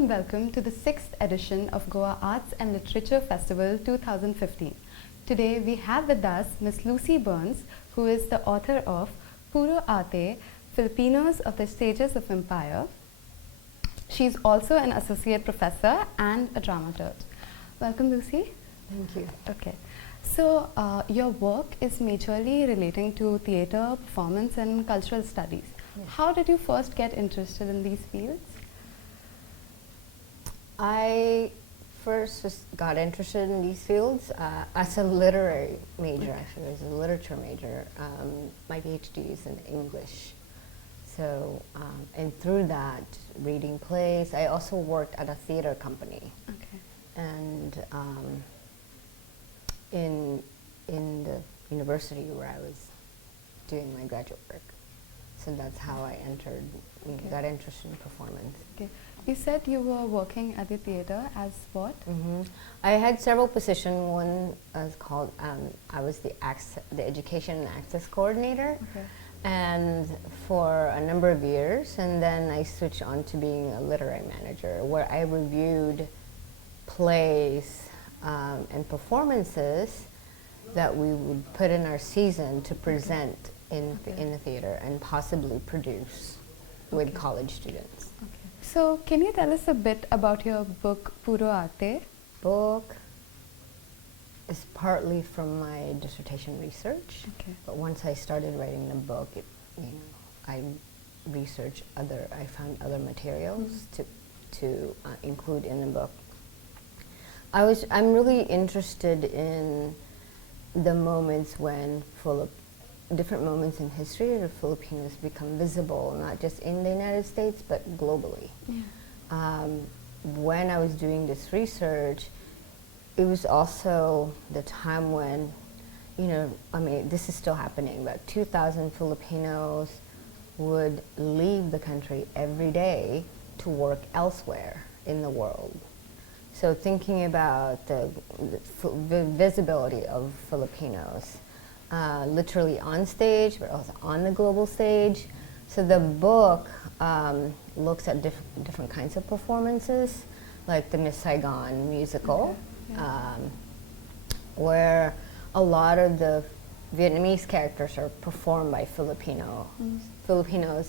and welcome to the 6th edition of Goa Arts and Literature Festival 2015. Today we have with us Ms. Lucy Burns, who is the author of Puro Ate, Filipinos of the Stages of Empire. She is also an associate professor and a dramaturg. Welcome, Lucy. Thank you. Okay. So, your work is majorly relating to theatre, performance and cultural studies. Yes. How did you first get interested in these fields? I first just got interested in these fields as a literary major, actually, as a literature major. My PhD is in English. So, and through that, reading plays, I also worked at a theater company. Okay. And in the university where I was doing my graduate work. So that's how I entered, got interested in performance. Okay. You said you were working at the theatre as what? I had several positions. One was called, I was the education and access coordinator. Okay. And for a number of years, and then I switched on to being a literary manager, where I reviewed plays and performances that we would put in our season to present in the theater and possibly produce with college students. Okay. So, can you tell us a bit about your book, Puro Ate? Book is partly from my dissertation research, but once I started writing the book, I researched I found other materials to include in the book. I'm really interested in the moments when different moments in history of Filipinos become visible, not just in the United States, but globally. Yeah. When I was doing this research, it was also the time when, this is still happening, but 2,000 Filipinos would leave the country every day to work elsewhere in the world. So thinking about the visibility of Filipinos, literally on stage, but also on the global stage. So the book looks at different kinds of performances, like the Miss Saigon musical, where a lot of the Vietnamese characters are performed by Filipinos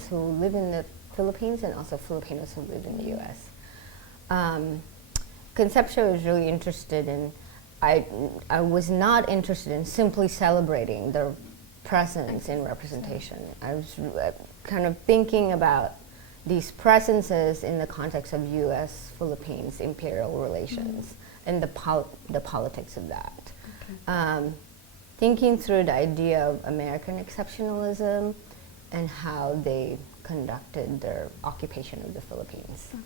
who live in the Philippines and also Filipinos who live in the U.S. Conceptually, I was really interested in, I was not interested in simply celebrating their presence in representation. I was kind of thinking about these presences in the context of U.S.-Philippines imperial relations and the politics of that. Okay. Thinking through the idea of American exceptionalism and how they conducted their occupation of the Philippines. Okay.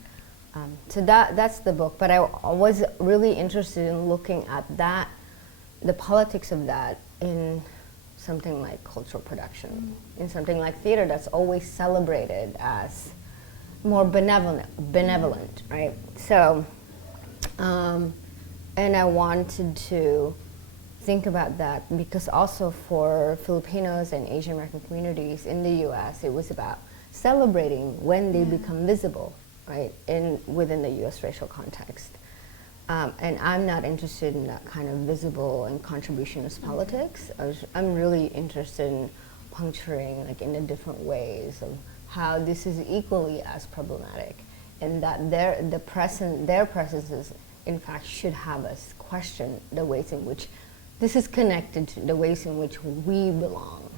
So that's the book, but I was really interested in looking at that, the politics of that in something like cultural production, in something like theater that's always celebrated as more benevolent, right? So, and I wanted to think about that because also for Filipinos and Asian American communities in the U.S., it was about celebrating when they become visible, right, within the U.S. racial context. And I'm not interested in that kind of visible and contributionist politics. I'm really interested in puncturing, like, in the different ways of how this is equally as problematic, and that their presences, in fact, should have us question the ways in which this is connected to the ways in which we belong,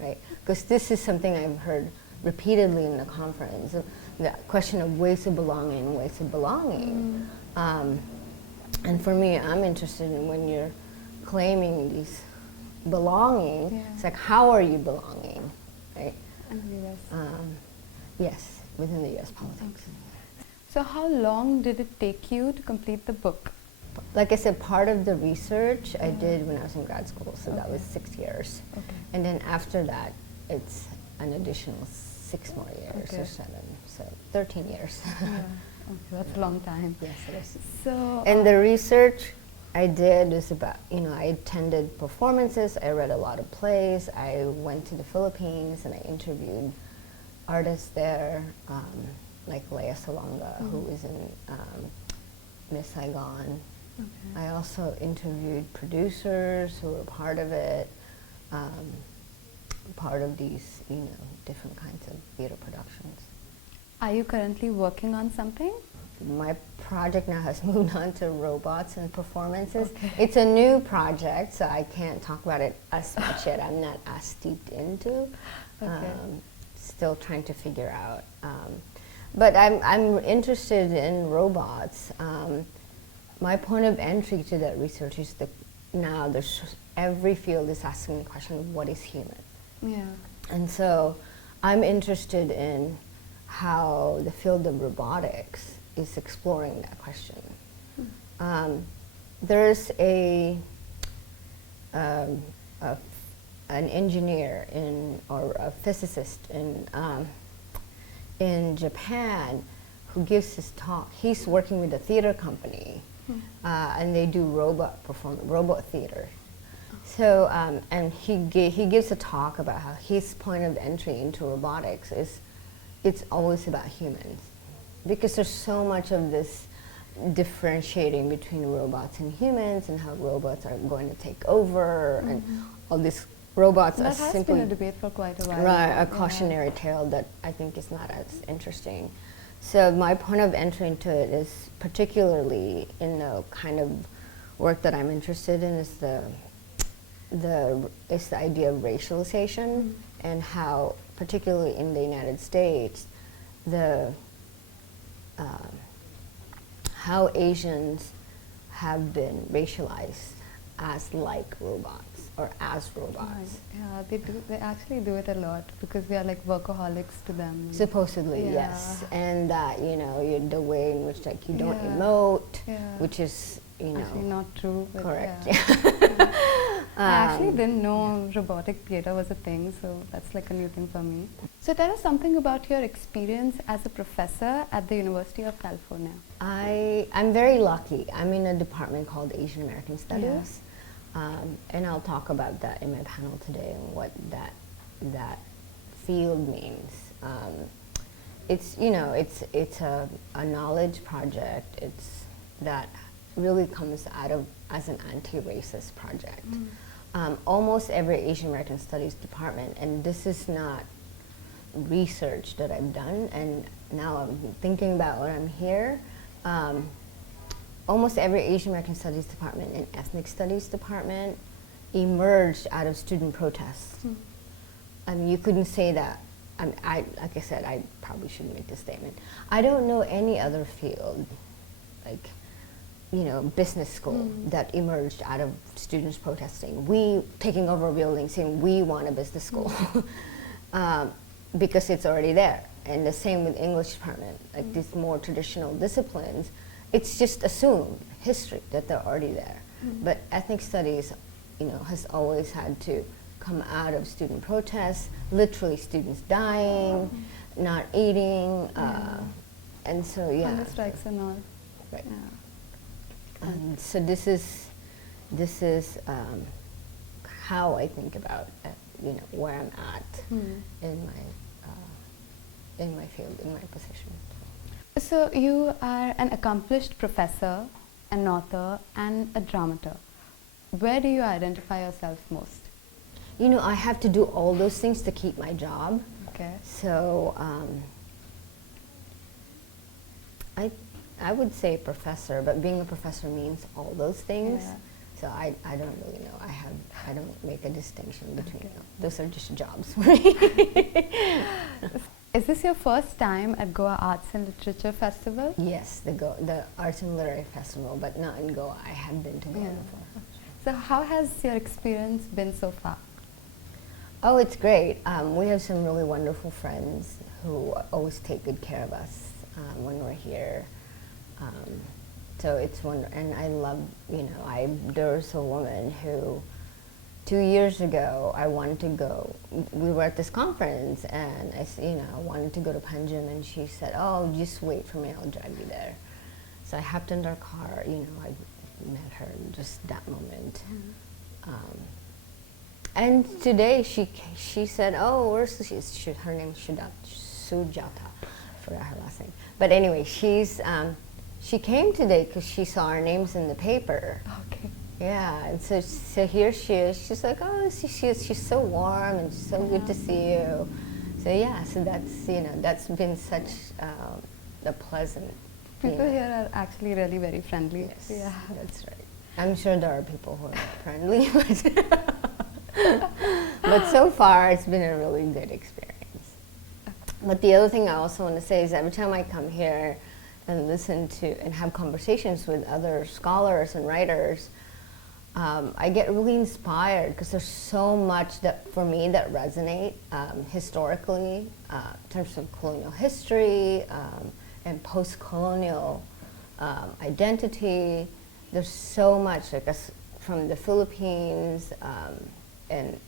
right? Because this is something I've heard repeatedly in the conference. The question of ways of belonging. And for me, I'm interested in when you're claiming these belonging, it's like, how are you belonging, right? Yes, within the U.S. politics. So how long did it take you to complete the book? Like I said, part of the research I did when I was in grad school, so that was 6 years. Okay. And then after that, it's an additional 6 more years or 7, so 13 years. Okay, that's a long time. Yes, it is. So, and the research I did is about, I attended performances, I read a lot of plays, I went to the Philippines and I interviewed artists there, like Lea Salonga, who is in Miss Saigon. Okay. I also interviewed producers who were part of it, part of these, different kinds of theater productions. Are you currently working on something? My project now has moved on to robots and performances. Okay. It's a new project, so I can't talk about it as much yet. I'm not as steeped into. Okay. Still trying to figure out. But I'm interested in robots. My point of entry to that research is that now every field is asking the question, what is human? Yeah. And so I'm interested in how the field of robotics is exploring that question. There's an engineer or a physicist in Japan who gives his talk. He's working with a theater company, and they do robot theater. So, and he gives a talk about how his point of entry into robotics is it's always about humans, because there's so much of this differentiating between robots and humans, and how robots are going to take over, and all these robots That are has simply been a debate for quite a while. right, now. a cautionary tale that I think is not as interesting. So my point of entry into it is particularly in the kind of work that I'm interested in is the idea of racialization, and how, particularly in the United States, how Asians have been racialized as like robots or as robots. Right. Yeah, they do. They actually do it a lot because we are like workaholics to them. Supposedly, Yeah. yes, and that the way in which like you don't Yeah. emote, Yeah. which is Actually not true. But correct. Yeah. I actually didn't know robotic theater was a thing, so that's like a new thing for me. So tell us something about your experience as a professor at the University of California. I'm very lucky. I'm in a department called Asian American Studies, and I'll talk about that in my panel today and what that field means. It's a knowledge project. It's that really comes out of as an anti-racist project. Almost every Asian American Studies department, and this is not research that I've done, and now I'm thinking about when I'm here, almost every Asian American Studies department and ethnic studies department emerged out of student protests. You couldn't say that. Like I said, I probably shouldn't make this statement. I don't know any other field, like business school that emerged out of students protesting. We taking over a building saying we want a business school because it's already there. And the same with English department, like these more traditional disciplines, it's just assumed history that they're already there. But ethnic studies, has always had to come out of student protests, literally students dying, not eating, and so Hunger strikes and all. Right. Yeah. And so this is how I think about where I'm at in my field, in my position. So you are an accomplished professor, an author, and a dramaturg. Where do you identify yourself most? I have to do all those things to keep my job. Okay. So I would say professor, but being a professor means all those things. Yeah. So I don't really know. I don't make a distinction between them. Those are just jobs for me. Is this your first time at Goa Arts and Literature Festival? Yes, the Arts and Literary Festival, but not in Goa. I have been to Goa Yeah. before. So how has your experience been so far? Oh, it's great. We have some really wonderful friends who always take good care of us when we're here. So it's wonderful, and I love, there was a woman who 2 years ago, I wanted to go, we were at this conference, and I wanted to go to Panjim, and she said, oh, just wait for me, I'll drive you there. So I hopped in her car, I met her in just that moment. And today she said, oh, her name is Sujata. forgot her last name. But anyway, she came today because she saw our names in the paper. Okay. Yeah, and so here she is. She's like, oh, she's so warm and so good to see you. So yeah, so that's been such a pleasant. People here are actually really very friendly. Yes, Yeah. that's right. I'm sure there are people who are not friendly, but so far it's been a really good experience. But the other thing I also want to say is every time I come here and listen to and have conversations with other scholars and writers, I get really inspired because there's so much that for me that resonate historically in terms of colonial history and post-colonial identity. There's so much like us from the Philippines and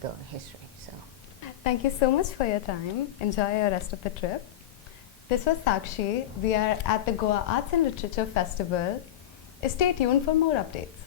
the history. So Thank you so much for your time. Enjoy your rest of the trip. This was Sakshi. We are at the Goa Arts and Literature Festival. Stay tuned for more updates.